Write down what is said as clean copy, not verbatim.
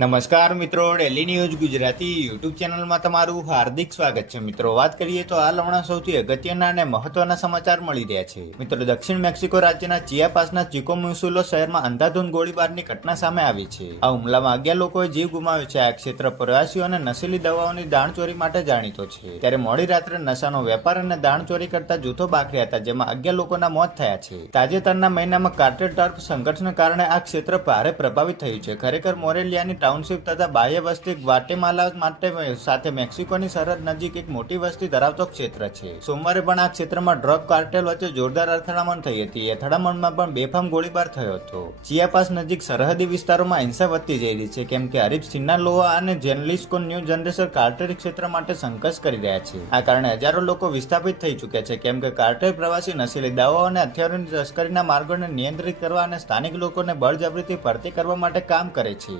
નમસ્કાર મિત્રો, daily news Gujarati YouTube ચેનલમાં તમારું હાર્દિક સ્વાગત છે. મિત્રો, વાત કરીએ તો હાલ હમણાં સૌથી અગત્યના અને મહત્વના સમાચાર મળી રહ્યા છે. મિત્રો, દક્ષિણ મેક્સિકો રાજ્યના ચિયાપાસના ચિકોમ્યુસુલો શહેરમાં અંધાધૂંધ ગોળીબારની ઘટના સામે આવી છે. આ હુમલામાં 11 લોકોએ જીવ ગુમાવ્યો છે. આ ક્ષેત્ર પ્રવાસીઓ અને નશીલી દવાઓની દાણચોરી માટે જાણીતો છે. ત્યારે મોડી રાત્રે નશાનો વેપાર અને દાણચોરી કરતા જૂથો બાખડ્યા હતા, જેમાં 11 લોકોના મોત થયા છે. તાજેતરના મહિનામાં કાર્ટેલ ટર્ફ સંઘર્ષને કારણે આ ક્ષેત્ર ભારે પ્રભાવિત થયું છે. ખરેખર મોરેલિયાની ટાઉનશીપ તથા બાહ્ય વસ્તી ગ્વાટેમાલા માટે સાથે મેક્સિકોની સરહદ નજીક એક મોટી વસ્તી ધરાવતો ક્ષેત્ર છે. સોમવારે પણ આ ક્ષેત્રમાં ડ્રગ કાર્ટેલ વચ્ચે જોરદાર અથડામણ થઈ હતી. અથડામણમાં પણ બેફામ ગોળીબાર થયો હતો. ચિયાપાસ નજીક સરહદી વિસ્તારોમાં હિંસા વધતી જઈ રહી છે, કેમ કે હરીફ સિનાલોઆ અને જેનલિસ્કો ન્યૂ જનરેશન કાર્ટેલ ક્ષેત્ર માટે સંઘર્ષ કરી રહ્યા છે. આ કારણે હજારો લોકો વિસ્થાપિત થઈ ચૂક્યા છે, કેમ કે કાર્ટેલ પ્રવાસી નશીલી દવાઓ અને હથિયારોની તસ્કરીના માર્ગોને નિયંત્રિત કરવા અને સ્થાનિક લોકોને બળજબરીથી ભરતી કરવા માટે કામ કરે છે.